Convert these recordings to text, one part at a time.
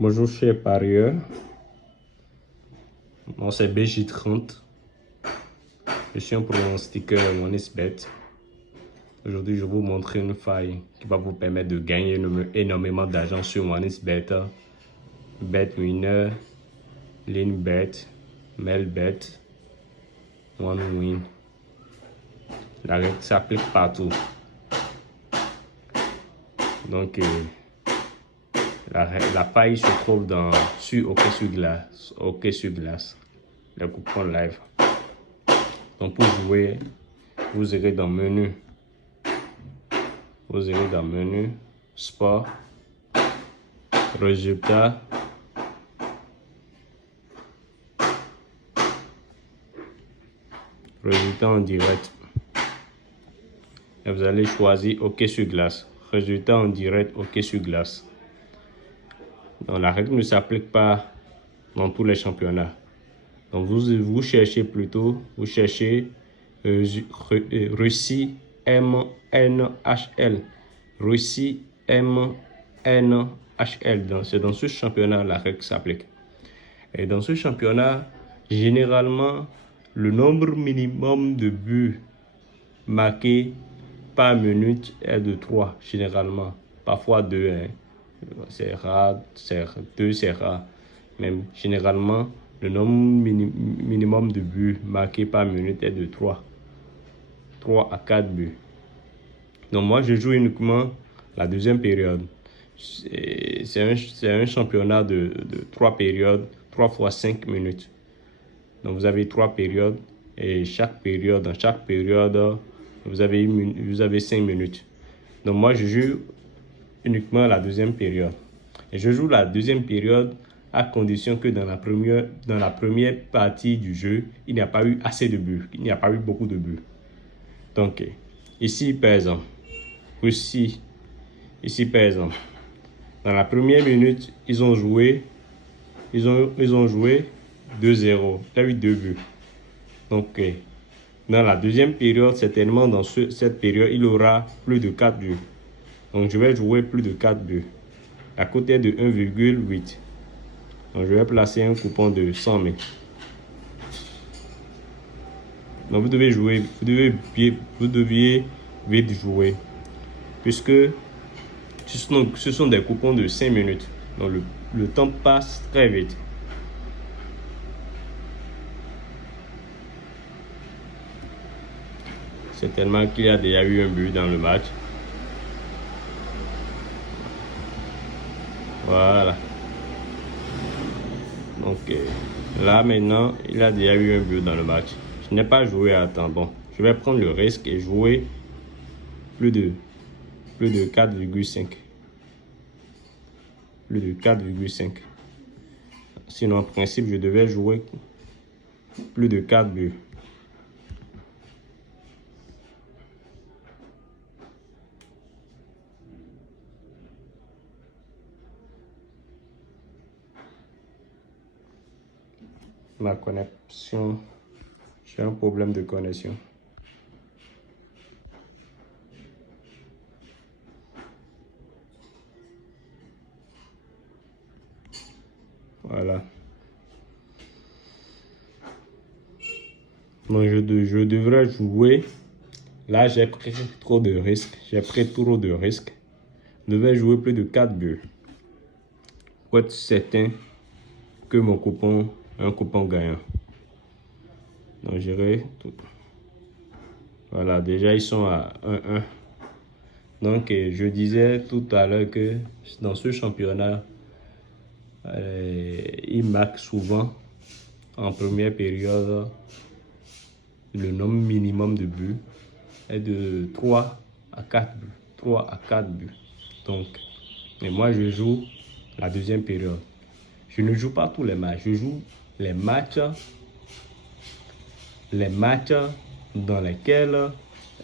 Bonjour chers parieurs, moi c'est BJ30, je suis un pronostiqueur MonexBet. Aujourd'hui je vais vous montrer une faille qui va vous permettre de gagner énormément d'argent sur MonexBet, BetWinner, LeanBet, MailBet, OneWin. La règle s'applique partout. Donc la faille se trouve sur hockey sur glace, le coupon live. Donc pour jouer, vous irez dans menu. Vous irez dans menu, sport, résultats, en direct. Et vous allez choisir hockey sur glace. Résultats en direct, hockey sur glace. Donc la règle ne s'applique pas dans tous les championnats. Donc vous cherchez plutôt, Russie MNHL. Russie MNHL. C'est dans ce championnat la règle s'applique. Et dans ce championnat, généralement, le nombre minimum de buts marqués par minute est de 3, généralement. Parfois 2, hein. C'est rare, 2 c'est rare. Même généralement, le nombre minimum de buts marqués par minute est de 3 à 4 buts. Donc moi, je joue uniquement la deuxième période. C'est un championnat de 3 périodes, 3 fois 5 minutes. Donc vous avez 3 périodes et dans chaque période, vous avez 5 minutes. Donc moi, je joue uniquement la deuxième période. Et je joue la deuxième période à condition que dans la première partie du jeu, il n'y a pas eu assez de buts. Il n'y a pas eu beaucoup de buts. Donc, ici, par exemple, par exemple, dans la première minute, ils ont joué 2-0. Il y a eu 2 buts. Donc, dans la deuxième période, certainement dans cette période, il aura plus de 4 buts. Donc, je vais jouer plus de 4 buts. La cote est de 1,8. Donc, je vais placer un coupon de 100 000. Donc, vous deviez vite jouer. Puisque ce sont des coupons de 5 minutes. Donc, le temps passe très vite. C'est tellement qu'il y a déjà eu un but dans le match. Voilà. Donc là maintenant, il a déjà eu un but dans le match. Je n'ai pas joué à temps. Bon, je vais prendre le risque et jouer plus de 4,5. Plus de 4,5. Sinon, en principe, je devais jouer plus de 4 buts. Ma connexion, j'ai un problème de connexion. Voilà. Donc je devrais jouer. Là, j'ai pris trop de risques. Je devais jouer plus de 4 buts pour être certain que mon coupon est un coupon gagnant. Donc j'irai tout. Voilà, déjà ils sont à 1-1. Donc je disais tout à l'heure que dans ce championnat, ils marquent souvent en première période. Le nombre minimum de buts est de 3 à 4 buts. 3 à 4 buts. Donc, mais moi je joue la deuxième période. Je ne joue pas tous les matchs. Je joue les matchs dans lesquels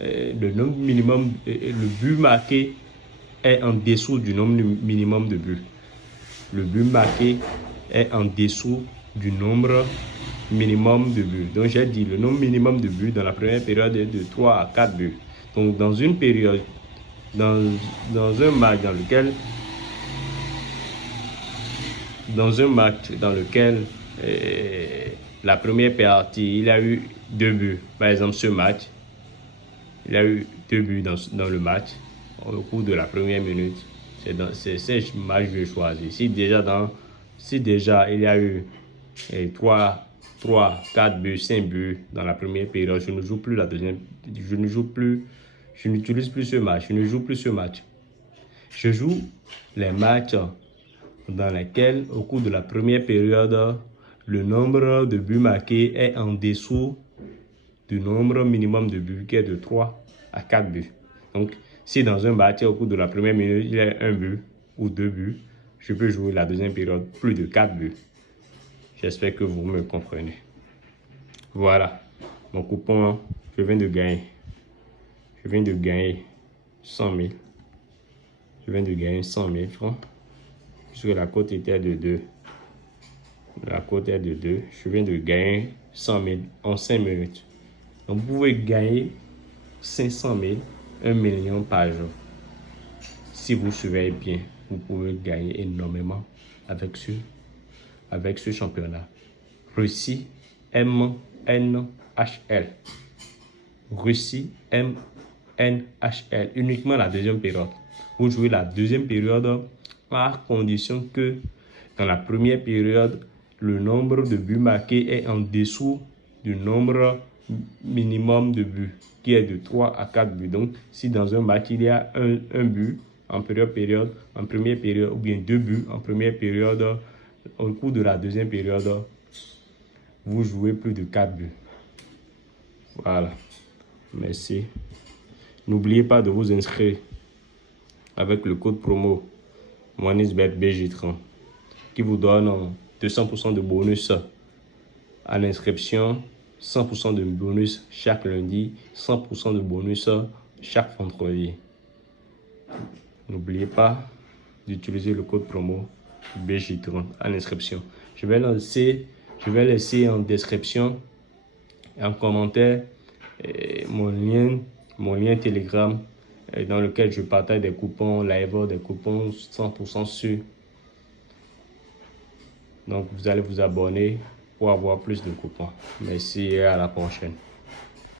le nombre minimum, le but marqué est en dessous du nombre minimum de buts. Le but marqué est en dessous du nombre minimum de buts. Donc j'ai dit le nombre minimum de buts dans la première période est de 3 à 4 buts. Donc dans une période, dans un match dans lequel dans un match dans lequel la première partie, il a eu 2 buts. Par exemple, ce match, il a eu 2 buts dans le match au cours de la première minute. C'est ce match que je choisis. Si déjà il y a eu 3, 4 buts, 5 buts dans la première période, je ne joue plus la deuxième. Je n'utilise plus ce match. Je ne joue plus ce match. Je joue les matchs dans lesquels, au cours de la première période, le nombre de buts marqués est en dessous du nombre minimum de buts qui est de 3 à 4 buts. Donc, si dans un match, au cours de la première minute, il y a 1 but ou 2 buts, je peux jouer la deuxième période plus de 4 buts. J'espère que vous me comprenez. Voilà, mon coupon, je viens de gagner. Je viens de gagner 100 000. Je viens de gagner 100 000 francs. Puisque la cote était de 2. La cote est de 2. Je viens de gagner 100 000 en 5 minutes. Donc, vous pouvez gagner 500 000, 1 million par jour. Si vous surveillez bien, vous pouvez gagner énormément avec ce championnat. Russie MNHL. Russie MNHL. Uniquement la deuxième période. Vous jouez la deuxième période à condition que dans la première période, le nombre de buts marqués est en dessous du nombre minimum de buts, qui est de 3 à 4 buts. Donc, si dans un match, il y a un but en première période, ou bien 2 buts en première période, au cours de la deuxième période, vous jouez plus de 4 buts. Voilà. Merci. N'oubliez pas de vous inscrire avec le code promo MONISBETBJ30 qui vous donne 200% de bonus à l'inscription, 100% de bonus chaque lundi, 100% de bonus chaque vendredi. N'oubliez pas d'utiliser le code promo BJ30 à l'inscription. Je vais laisser en description et en commentaire mon lien Telegram dans lequel je partage des coupons live, des coupons 100% sûrs. Donc, vous allez vous abonner pour avoir plus de coupons. Merci et à la prochaine.